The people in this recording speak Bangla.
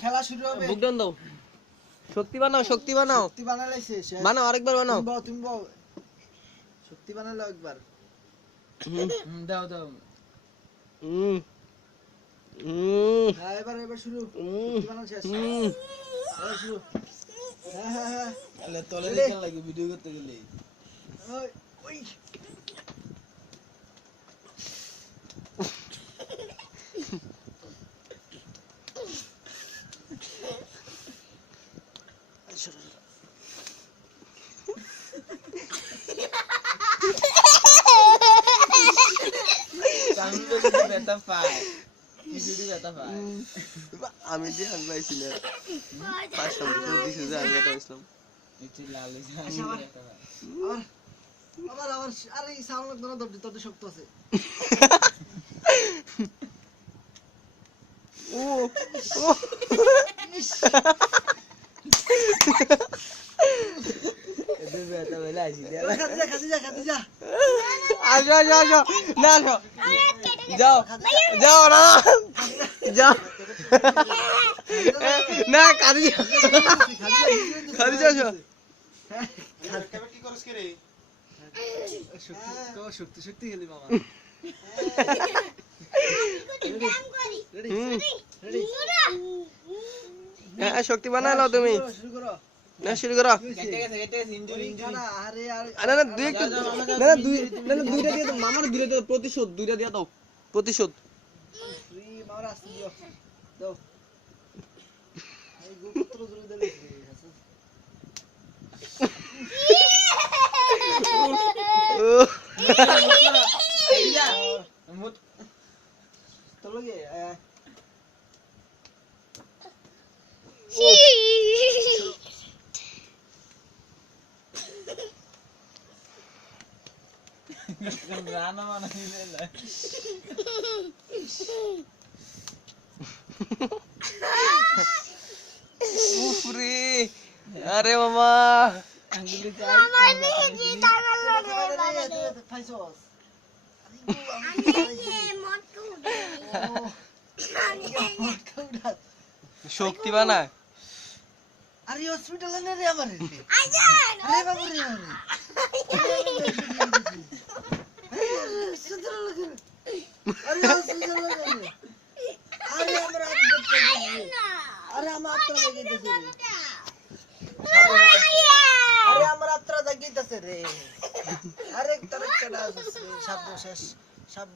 খেলা শুরু হবে। বুক ডাউন দাও। শক্তি বানাও, শক্তি বানাও। শক্তি বানাইছে শেষ। বানাও, আরেকবার বানাও। তুমি বাও। শক্তি বানালো একবার। দাও দাও। হ্যাঁ এবার শুরু। শক্তি বানানো শেষ। এবার শুরু। হ্যাঁ তাহলে তলে দেখে লাগে ভিডিও করতে গেলে। ওই ওই আমি যে আমি পাইছি না 500 দিছে যে আমি এটা ইসলাম আবার আরে এই সাউন্ড লাগতো না তোর শক্ত আছে ও ও এদের বেটা বেলা আইছি খাদি যা আসো না আসো যাও যাও না যাও না খাদি যাও কি করছ কে রে শক্তি খেলি মামা হ্যাঁ শক্তি বানালো তুমি শুরু করো না শুরু করো ইঞ্জুরি আরে না না দুই একটা না দুইটা দিয়ে দাও মামার দুইটা দিয়ে প্রতিশোধ দুইটা দিয়ে দাও প্রতিশোধ ফ্রি মামার আসতে দিও দাও এই গোপত্র জুড়ে দিলে তোর লগে গানা বানাইলে না উফরে আরে মামা আঙ্গুলি ফাইসস শক্তি বানায় আরে হসপিটালে নে রে আমার আরে বাবু রে আরে হসপিটালে নে আরে আমরা আরে আমার আত্রা জাগিতেছে আরে আমার আত্রা জাগিতেছে রে আরে তোর কেডা শব্দ শেষ